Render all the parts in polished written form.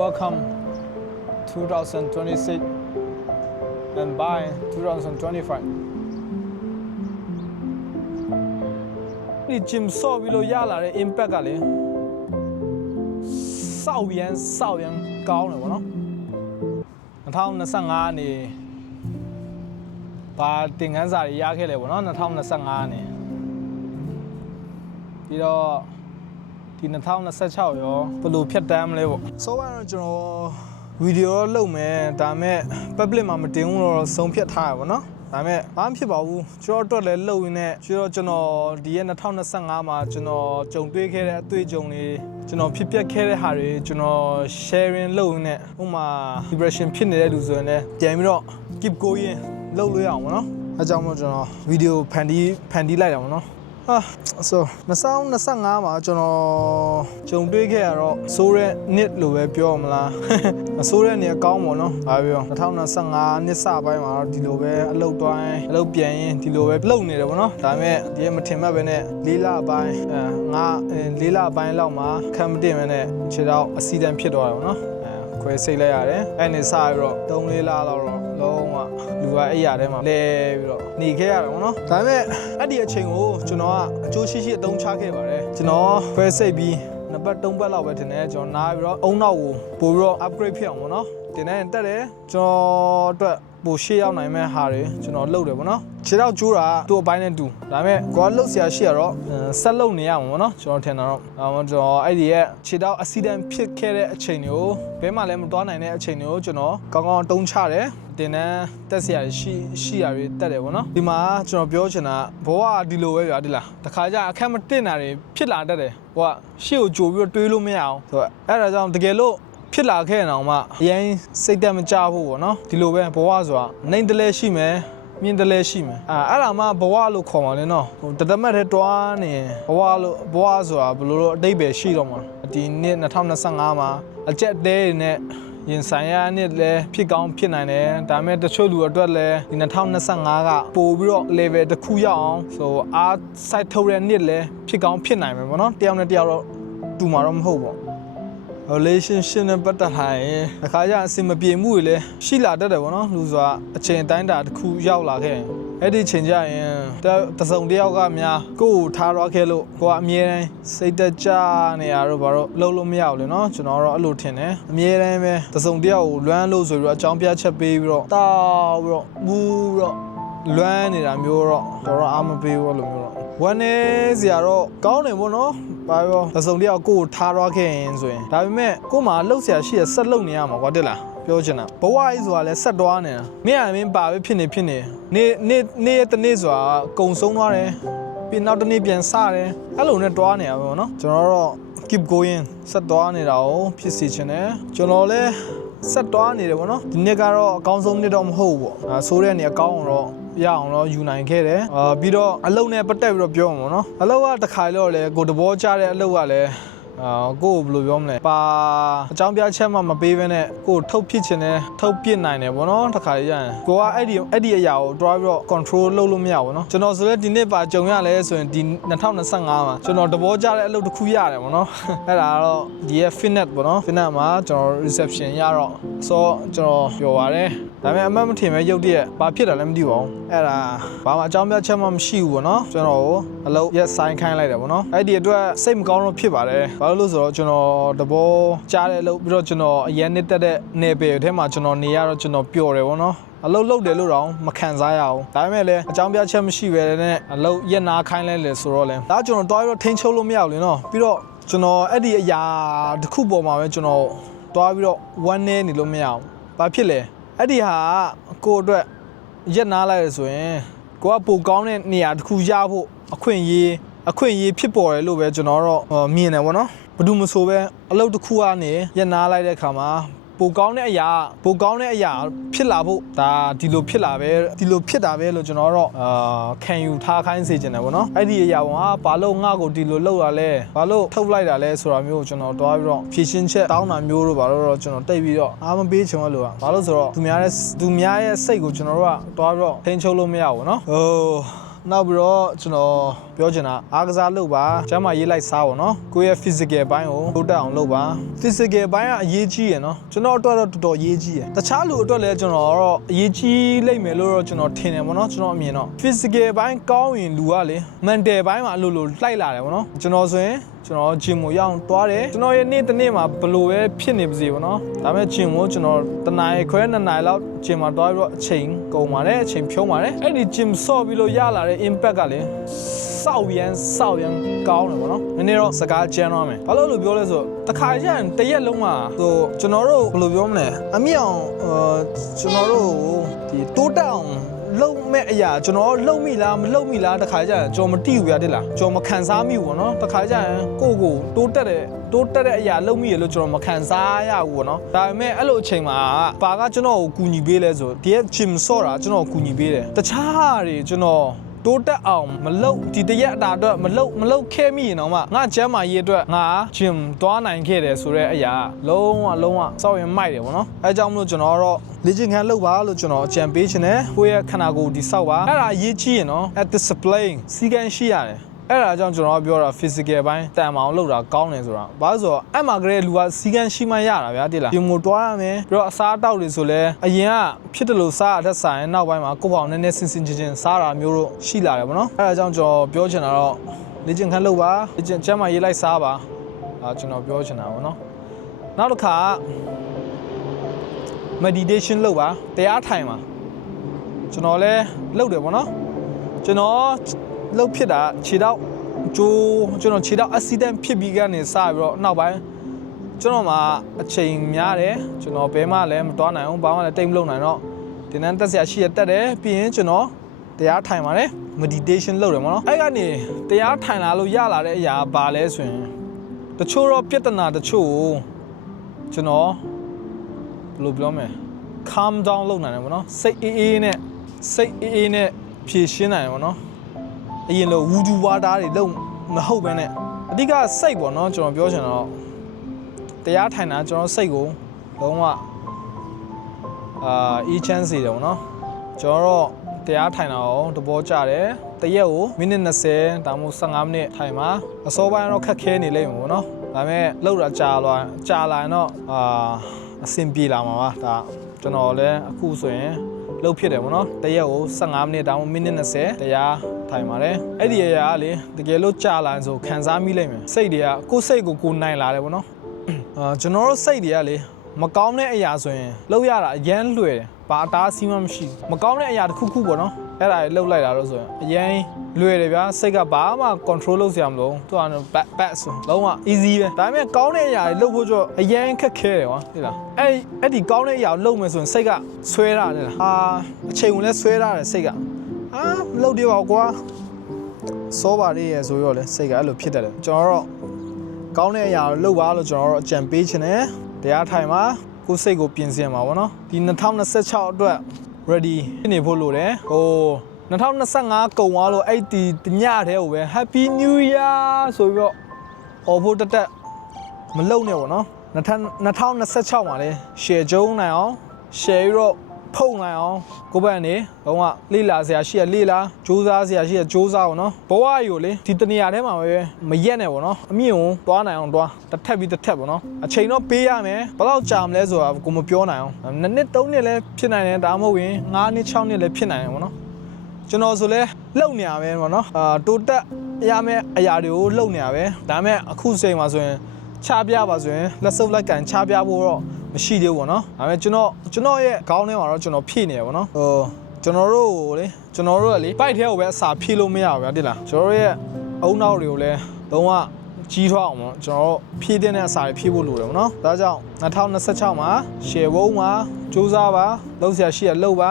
Welcome 2026 and bye 2025. ဒီ gym ဆော့ပြီးလို့ရလာတဲ့ impact ကလေစောက်ရန်ကောင်းတယ်ဗောနော်2025နေဘာတင်ခန်းစာတွေရခဲ့လဲဗောနော်2025နေပြီးတော့ဒီ2026ရောဘယ်လိုဖြတ်တန်းမလဲဗောဆိုတော့ကျွန်တော်ဗီဒီယိုလုပ်မယ်ဒါပေမဲ့ public မှာမတင်ဘူးတော့ဆုံးဖြတ်ထားရဗောနော်ဒါပေမဲ့ဘာမှဖြစ်ပါဘူးကျွန်တော်အတွက်လည်းလှုပ်ရင်းနဲ့ကျွန်တော်ဒီရက်2025မှာကျွန်တော်ကြုံတွေ့ခဲ့တဲ့အတွေ့အကြုံတွေကျွန်တော်ဖြစ်ပျက်ခဲ့တဲ့ဟာတွေကျွန်တော် sharing လုပ်ရင်းနဲ့ဥပမာ depression ဖြစ်နေတဲ့လူဆိုရင်လည်းပြန်ပြီးတော့ keep going လုပ်လို့ရအောင်ဗောနော်အဲကြောင့်မို့ကျွန်တော်ဗီဒီယိုဖန်တီးလိုက်တာဗောနော်so 2025မှာကျွန်တော်ကြုံတွေ့ခဲ့ရတော့ဆိုးတဲ့နှစ်လို့ပဲပြောမလားဆိုးတဲ့နေအကောင်းပေါ့နော်ဘာပြော2025နှစ်စပိုင်းမှာတော့ဒီလိုပဲအလုပ်တိုင်းအလုပ်ပြန်ရင်ဒီလိုပဲလုပ်နေတယ်ပေါ့နော်ဒါပေမဲ့ဒီမထင်မှတ်ပဲနဲ့၄လပိုင်း၄လပိုင်းလောက်မှာခံမတင်ပဲနဲ့ခြေတော့အစီအတန်းဖြစ်သွားတယ်ပေါ့နော်ခွဲစိတ်လိုက်ရတယ်အဲ့နေစပြီးတော့3-4လလောက်တော့လုံးဝလူကအဲ့ရထဲမှာလဲပြီးတော့နေခဲ့ရတယ်ပေါ့နော်ဒါပေမဲ့အဲ့ဒီအချိန်ကိုကျွန်တော်ကအကျိုးရှိအသုံးချခဲ့ပါတယ်ကျွန်တော်ခွဲစိတ်ပြီးနှစ်ပတ်3ပတ်လောက်ပဲထင်တယ်ကျွန်တော်နားပြီးတော့အုံနောက်ကိုပို့ပြီးတော့ upgrade ဖြစ်အောင်ပေါ့နော်တင်နေတက်တယ်ကျွန်တော်အတွက်ပိုရှေ့ရောက်နိုင်မဲ့ဟာတွေကျွန်တော်လုပ်တယ်ပေါ့နော်ခြေတော့ကျိုးတာသူ့အပိုင်းနဲ့တူဒါပေမဲ့ကိုကလှုပ်ရှားရှိရတော့ဆက်လုပ်နေရမှာပေါ့နော်ကျွန်တော်ထင်တာတော့ကျွန်တော်အဲ့ဒီရဲ့ခြေတော့ accident ဖြစ်ခဲ့တဲ့အချိန်တွေကိုဘဲမှလည်းမသွားနိုင်တဲ့အချိန်တွေကိုကျွန်တော်ကောင်းကောင်းတုံးချတယ်တင်တဲ့တက်စရာရှိရတွေတက်တယ်ပေါ့နော်ဒီမှာကျွန်တော်ပြောချင်တာဘဝဒီလိုပဲဗျာဒီလားတခါကျအခက်မတင်တာတွေဖြစ်လာတတ်တယ်ဟိုကရှေ့ကိုကြိုပြီးတော့တွေးလို့မရအောင်ဆိုတော့အဲ့ဒါကြောင့်တကယ်လို့ဖြစ်လာခဲ့အောင်မှအရင်စိတ်တက်မကြဖို့ပေါ့နော်ဒီလိုပဲဘဝဆိုတာနိုင်တလဲရှိမယ်မြင်တလဲရှိမယ်အဲ့ဒါမှဘဝလို့ခေါ်မှာလေနော်ဟိုတတမတ်ထဲတွားနေဘဝဆိုတာဘယ်လိုလို့အတိတ်ပဲရှိတော့မှာဒီနှစ်2025မှာအကျက်သေးတွေနဲ့ရင်ဆိုင်ရနှစ်လည်းဖြစ်ကောင်းဖြစ်နိုင်တယ်ဒါပေမဲ့တချို့လူအတွက်လည်းဒီ2025ကပို့ပြီးတော့ level တစ်ခုရောက်အောင်ဆိုအား site ထုတ်တဲ့နှစ်လည်းဖြစ်ကောင်းဖြစ်နိုင်မယ်ပေါ့နော်တယောက်နဲ့တယောက်တော့တူမှာတော့မဟုတ်ပါဘူးrelationship နဲ့ပတ်သက်လာရင်အခါကျအဆင်မပြေမှုတွေလည်းရှိလာတတ်တယ်ဗောနော်လူဆိုတာအချိန်တိုင်းတာတစ်ခုရောက်လာခဲ့ရင်အဲ့ဒီချိန်ကျရင်တစုံတစ်ယောက်ကများကိုယ့်ကိုထားတော့ခဲ့လို့ကိုကအမြဲတမ်းစိတ်တက်ကြနေရတော့ဘာလို့လုံးလို့မရဘူးလေနော်ကျွန်တော်တော့အဲ့လိုထင်တယ်အမြဲတမ်းပဲတစုံတစ်ယောက်ကိုလွမ်းလို့ဆိုပြီးတော့အကြောင်းပြချက်ပေးပြီးတော့တောက်ပြီးတော့မူးပြီးတော့လွမ်းနေတာမျိုးတော့တော်အားမပေးဘူးလို့မျိုးတော့ဝမ်းနေစရာတော့ကောင်းတယ်ဗောနော်ဘာပြောတစုံတယောက်ကိုထားတော့ခဲ့ရင်ဆိုရင်ဒါပေမဲ့ကို့မှာလှုပ်ရှားရှိရဆက်လှုပ်နေရမှာကွာတက်လားပြောချင်တာဘဝကြီးဆိုတာလဲဆက်သွားနေတာမင်းပါပဲဖြစ်နေနေ့တနေ့ဆိုတာကုံဆုံးသွားတယ်ပြီးနောက်တစ်နေ့ပြန်စတယ်အဲ့လိုနဲ့တွားနေရပါဘောနော်ကျွန်တော်တော့ keep going ဆက်သွားနေတာကိုဖြစ်စီချင်တယ်ကျွန်တော်လဲဆက်တွားနေတယ်ဗောနော်ဒီနေ့ကတော့အကောင်းဆုံးနေ့တော့မဟုတ်ဘူးပေါ့ဆိုးတဲ့နေ့အကောင်းတော့ရအောင်တော့ယူနိုင်ခဲ့တယ်ပြီးတော့အလုပ်နဲ့ပတ်သက်ပြီးတော့ပြောမှာဗောနော်အလုပ်ကတစ်ခါတော့လေကိုတဘောချတဲ့အလုပ်ကလည်းကိုဘယ်လိုပြောမလဲပါအကြောင်းပြချက်မှမပေးဘဲနဲ့ကိုထုတ်ဖြစ်ချင်တယ်ထုတ်ပြစ်နိုင်တယ်ဗောနော်တစ်ခါရရင်ကိုကအဲ့ဒီအရာကိုတွားပြီးတော့ control လုပ်လို့မရဘူးနော်ကျွန်တော်ဆိုလဲဒီနေ့ပါကြုံရလဲဆိုရင်ဒီ2025မှာကျွန်တော်တဘောချတဲ့အလုပ်တစ်ခုရတယ်ဗောနော်အဲ့ဒါကတော့ဒီရဲ့ fitness ဗောနော် fitness မှာကျွန်တော် reception ရတော့ဆိုကျွန်တော်ပြောပါတယ်ဒါပေမဲ့အမှတ်မထင်ပဲရုပ်တရက်ဘာဖြစ်တာလဲမသိပါဘူးအဲ့ဒါဘာမှအကြောင်းပြချက်မှမရှိဘူးဗောနော်ကျွန်တော်ကိုအလုပ်ရက်ဆိုင်ခိုင်းလိုက်တယ်ဗောနော်အဲ့ဒီအတွက်စိတ်မကောင်းတော့ဖြစ်ပါတယ်ဘာလို့ဆိုတော့ကျွန်တော်တဘောကြားတဲ့အလုပ်ပြီးတော့ကျွန်တော်အရင်နှစ်တက်တဲ့နယ်ပယ်ထဲမှာကျွန်တော်နေရတော့ကျွန်တော်ပျော်တယ်ဗောနော်အလုပ်လုပ်တယ်လို့တော့မခံစားရအောင်ဒါပေမဲ့လည်းအကြောင်းပြချက်မရှိပဲနဲ့အလုပ်ရက်နာခိုင်းလိုက်လေဆိုတော့လေဒါကျွန်တော်တွားပြီးတော့ထိန်းချုပ်လို့မရဘူးလေနော်ပြီးတော့ကျွန်တော်အဲ့ဒီအရာတစ်ခုပေါ်မှာပဲကျွန်တော်တွားပြီးတော့ဝမ်းနေနေလို့မရအောင်ဘာဖြစ်လဲအဲ့ဒီဟာကိုအတွက်ရက်နာလိုက်ရဆိုရင်ကိုကပိုကောင်းတဲ့နေရာတစ်ခုရဖို့အခွင့်အရေးဖြစ်ပေါ်တယ်လို့ပဲကျွန်တော်တော့မြင်တယ်ဗောနော်ဘာလို့မဆိုပဲအလုပ်တစ်ခုကနေရက်နာလိုက်တဲ့အခါမှာပိုကောင်းတဲ့အရာဖြစ်လာဖို့ဒါဒီလိုဖြစ်တာပဲလို့ကျွန်တော်တော့ခံယူထားခိုင်းစေချင်တယ်ဗောနော်အဲ့ဒီအရာကဘာလို့ငါ့ကိုဒီလိုလုပ်ရလဲဘာလို့ထုတ်လိုက်တာလဲဆိုတာမျိုးကိုကျွန်တော်တွားပြီးတော့ဖြည့်ရှင်းချက်တောင်းတာမျိုးတို့ဘာလို့တော့ကျွန်တော်တိတ်ပြီးတော့အားမပေးချင်ဘူးလို့ဘာလို့ဆိုတော့သူများရဲ့စိတ်ကိုကျွန်တော်တို့ကတွားပြီးတော့ထိန်းချုပ်လို့မရဘူးเนาะနောက်ပြီးတော့ကျွန်တော် ပြောချင်တာအားကစားလုပ်ပါကျမ်းမာရေးလိုက်စားပါနော်ကိုယ့်ရဲ့ physical ဘိုင်းကိုတိုးတက်အောင်လုပ်ပါ physical ဘိုင်းကအရေးကြီးရယ်နော်ကျွန်တော်အတွက်တော့တော်တော်အရေးကြီးရယ်တခြားလူအတွက်လည်းကျွန်တော်တော့အရေးကြီးလိမ့်မယ်လို့တော့ကျွန်တော်ထင်တယ်ပေါ့နော်ကျွန်တော်အမြင်တော့ physical ဘိုင်းကောင်းရင်လူကလေ mental ဘိုင်းမှာအလိုလိုလိုက်လာတယ်ပေါ့နော်ကျွန်တော်ဆိုရင်ကျွန်တော် gym ကိုရောက်သွားတယ်ကျွန်တော်ရဲ့နေ့တစ်နေ့မှာဘယ်လိုပဲဖြစ်နေပါစေပေါ့နော်ဒါပေမဲ့ gym ကိုကျွန်တော်တနားခွဲ2နာရီလောက် gym မှာတွားပြီးတော့အချိန်ကုန်ပါတယ်အချိန်ဖြုံးပါတယ်အဲ့ဒီ gym ဆော့ပြီးလို့ရလာတဲ့ impact ကလေစောက်ရန်ကောင်းတယ်ပေါ့နော်နည်းနည်းတော့စကားကျန်းတော့မယ်ဘာလို့လို့ပြောလဲဆိုတခါကျရင်တရက်လုံးမှာဟိုကျွန်တော်တို့ဘယ်လိုပြောမလဲအမြင့်အောင်ကျွန်တော်တို့ဒီတိုးတက်အောင်လုံမဲ့အရာကျွန်တော်လုံမိလားမလုံမိလားတခါကျရင်ကျွန်တော်မတိဘူးဗျာတဲ့လားကျွန်တော်မခံစားမိဘူးပေါ့နော်တခါကျရင်ကိုတိုးတက်တဲ့အရာလုံမိရလို့ကျွန်တော်မခံစားရဘူးပေါ့နော်ဒါပေမဲ့အဲ့လိုအချိန်မှာဘာကကျွန်တော်ကိုကူညီပေးလဲဆိုဒီ gym ဆော့တာကျွန်တော်ကိုကူညီပေးတယ်တခြားတွေကျွန်တော်တိုးတက်အောင်မလုပ်ဒီတရက်အတာအတွက်မလုပ်ခဲ့မိရင်တော့မှငါကျမ်းမာရေးအတွက်ငါ gym သွားနိုင်ခဲ့တယ်ဆိုတဲ့အရာလုံးဝစောက်ရင်မိုက်တယ်ပေါ့နော်အဲကြောင့်မလို့ကျွန်တော်တော့လေ့ကျင့်ခန်းလုပ်ပါလို့ကျွန်တော်အကြံပေးချင်တယ်ကိုယ့်ရဲ့ခန္ဓာကိုယ်ဒီဆောက်ပါအဲ့ဒါအရေးကြီးရင်နော် at discipline စီကံရှိရတယ်အဲ့ဒါကြောင့်ကျွန်တော်ပြောတာ physical ဘိုင်းတန်မအောင်လုပ်တာကောင်းတယ်ဆိုတာဘာလို့ဆိုတော့အဲ့မှာကလေးလူကစီကံရှိမှရတာဗျာတိလားဒီမို့တွားရမယ်ပြီးတော့အစားအသောက်တွေဆိုလဲအရင်ကဖြစ်တယ်လို့စားရတဲ့ဆိုင်နောက်ပိုင်းမှာကိုယ့်ဘောင်နည်းနည်းစင်ချင်းစားတာမျိုးတို့ရှိလာတယ်ဗောနော်အဲ့ဒါကြောင့်ကျွန်တော်ပြောချင်တာတော့လေ့ကျင့်ခန်းလုပ်ပါလေ့ကျင့်ကျန်းမာရေးလိုက်စားပါကျွန်တော်ပြောချင်တာဗောနော်နောက်တစ်ခါ meditation လုပ်ပါတရားထိုင်ပါကျွန်တော်လဲလုပ်တယ်ဗောနော်ကျွန်တော်လှုပ်ဖြစ်တာခြေတော့ကျွန်တော်ခြေတော့ accident ဖြစ်ပြီးကနေစပြီးတော့နောက်ပိုင်းကျွန်တော်မှာအချိန်များတယ်ကျွန်တော်ဘဲမှလည်းမတွားနိုင်အောင်ဘာမှလည်းတိတ်မလုပ်နိုင်တော့ဒီနေ့တက်ဆရာရှိရတက်တယ်ပြီးရင်ကျွန်တော်တရားထိုင်ပါတယ် meditation လုပ်တယ်မနော်အဲ့ကနေတရားထိုင်လာလို့ရလာတဲ့အရာဘာလဲဆိုရင်တချို့တော့ပြဿနာတချို့ကိုကျွန်တော်ဘယ်လိုပြောမလဲ calm down လုပ်နိုင်တယ်မနော်စိတ်အေးနဲ့ဖြေရှင်းနိုင်တယ်မနော်အရင်လိုဝူဒူဝါတာတွေလုံးမဟုတ်ပဲနဲ့အဓိကစိတ်ပေါ့နော်ကျွန်တော်ပြောချင်တော့တရားထိုင်တာကျွန်တော်စိတ်ကိုလုံးဝအေးချမ်းစေတယ်ပေါ့နော်ကျွန်တော်တော့တရားထိုင်တာကိုတဘောကြတယ်တရက်ကိုမိနစ်20ဒါမှမဟုတ်15မိနစ်ထိုင်ပါအစောပိုင်းတော့ခက်ခဲနေလိမ့်မယ်ပေါ့နော်ဒါပေမဲ့လောက်တာကြာလာရင်တော့အဆင်ပြေလာမှာပါဒါကျွန်တော်လည်းအခုဆိုရင်လှုပ်ဖြစ်တယ်ပေါ့နော်တရက်ကို15မိနစ်ဒါမှမဟုတ်မိနစ်20တရားထိုင်ပါတယ်အဲ့ဒီအရာကလေတကယ်လို့ကြာလာရင်ဆိုခံစားမိလိမ့်မယ်စိတ်တွေကကိုယ်စိတ်ကိုနိုင်လာတယ်ပေါ့နော်ကျွန်တော်တို့စိတ်တွေကလေမကောင်းတဲ့အရာဆိုရင်လှုပ်ရတာအရန်လွယ်တယ်ဘာအတားစီးမှမရှိဘူးမကောင်းတဲ့အရာတစ်ခုခုပေါ့နော်အဲ့ဒါလှုပ်လိုက်တာလို့ဆိုရင်အရန်လွယ်တယ်ဗျာစိတ်ကဘာမှ control လုပ်စရာမလိုသူက back ဆိုလုံးဝ easy ပဲဒါပေမဲ့ကောင်းတဲ့အရာတွေလှုပ်ဖို့ကြောအရန်ခက်ခဲတယ်ကွာသိလားအဲ့ဒီကောင်းတဲ့အရာကိုလှုပ်မယ်ဆိုရင်စိတ်ကဆွဲရတယ်လားအချိန်ကိုလည်းဆွဲရတယ်စိတ်ကလှုပ်တယ်ပါကွာစောပါလေးရယ်ဆိုရောလေစိတ်ကအဲ့လိုဖြစ်တတ်တယ်ကျွန်တော်တော့ကောင်းတဲ့အရာကိုလှုပ်ပါလို့ကျွန်တော်တော့အကြံပေးချင်တယ်တရားထိုင်ပါကိုယ်စိတ်ကိုပြင်ဆင်ပါဗောနော်ဒီ2026အတွက် ready ဖြစ်နေဖို့လိုတယ်ဟို2025ကုန်သွားလို့အဲ့ဒီညထဲကိုပဲ Happy New Year ဆိုပြီးတော့အော်ဖို့တက်မလုံနဲ့ဗောနော်2026မှာလဲ share ကျုံနိုင်အောင် share ပြီးတော့ဖုံနိုင်အောင်ကိုယ့်ဘက်ကနေတော့ကလေးလာစရာရှိရလေးလာစူးစမ်းစရာရှိရစူးစမ်းအောင်နော်ဘဝကြီးကိုလေဒီတနေရာထဲမှာပဲမရက်နဲ့ပေါ့နော်အမြင့်ကိုတွားနိုင်အောင်တွားတစ်ထက်ပြီးတစ်ထက်ပေါ့နော်အချိန်တော့ပေးရမယ်ဘယ်တော့ကြာမလဲဆိုတာကိုမပြောနိုင်အောင်2နှစ်3နှစ်လည်းဖြစ်နိုင်တယ်ဒါမှမဟုတ်ရင်9နှစ်6နှစ်လည်းဖြစ်နိုင်တယ်ပေါ့နော်ကျွန်တော်ဆိုလဲလှုပ်နေရပဲပေါ့နော်တိုးတက်ရမယ့်အရာတွေကိုလှုပ်နေရပဲဒါပေမဲ့အခုချိန်မှာဆိုရင်ချပြပါဆိုရင်လက်စုပ်လက်ကန်ချပြဖို့တော့မရှိသေးဘူးပေါ့နော်ဒါပေမဲ့ကျွန်တော်ရဲ့ခေါင်းထဲမှာတော့ကျွန်တော်ဖြည့်နေရပေါ့နော်ကျွန်တော်တို့ကလေပိုက်ထဲကိုပဲအစာဖြည့်လို့မရဘူးဗျာတိလားကျွန်တော်ရဲ့အုံနောက်တွေကိုလည်းလုံးဝကြီးထွားအောင်ပေါ့ကျွန်တော်တို့ဖြည့်တဲ့အစာတွေဖြည့်ဖို့လိုတယ်ပေါ့နော်ဒါကြောင့်2026မှာရှယ်ဘုံမှာစူးစမ်းပါလှုပ်ရှားရှိရလှုပ်ပါ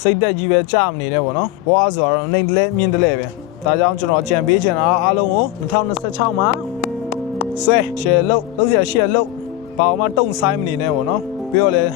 စိတ်သက်ကြီးပဲကြာမနေနဲ့ပေါ့နော်ဘွားဆိုတော့နှိမ်တလဲမြင့်တလဲပဲဒါကြောင့်ကျွန်တော်ကြံပေးချင်တာအားလုံးကို2026မှာဆွဲရှယ်လှုပ်ရှားရှိရလှုပ်ဘာမှတုံဆိုင်မနေနဲ့ပေါ့နော်ပြီးတော့လည်း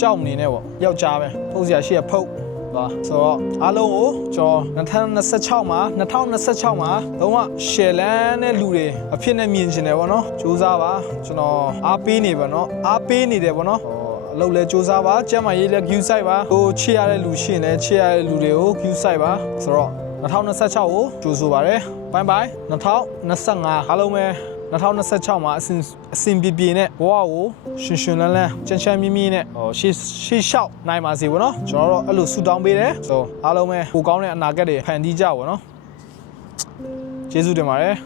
ကြောက်မနေနဲ့ပေါ့ယောက်ျားပဲဖုတ်စရာရှိရဖုတ်ပါဆိုတော့အားလုံးကိုကျွန်တော်2026မှာလုံးဝရှယ်လန်းတဲ့လူတွေအဖြစ်နဲ့မြင်ချင်တယ်ပေါ့နော်စူးစမ်းပါကျွန်တော်အားပေးနေပါနော်အားပေးနေတယ်ပေါ့နော်အလုပ်လဲစူးစမ်းပါကျမ်းမာရေးလဲ queue site ပါကိုချစ်ရတဲ့လူရှိရင်လဲချစ်ရတဲ့လူတွေကို queue site ပါဆိုတော့ 2026ကိုကြိုဆိုပါရယ်ဘိုင်ဘိုင်2025အားလုံးပဲ2026မှာအစင်ပြေနဲ့ဘဝကိုရှင်ရှင်လန်းလန်းချမ်းချမ်းမြင့်မြင့်နဲ့ရှေ့လျှောက်နိုင်ပါစေဗောနော်ကျွန်တော်တို့အဲ့လိုဆုတောင်းပေးတယ်ဆိုအားလုံးပဲကိုကောင်းတဲ့အနာဂတ်တွေဖန်တီးကြပါဗောနော်ကျေးဇူးတင်ပါတယ်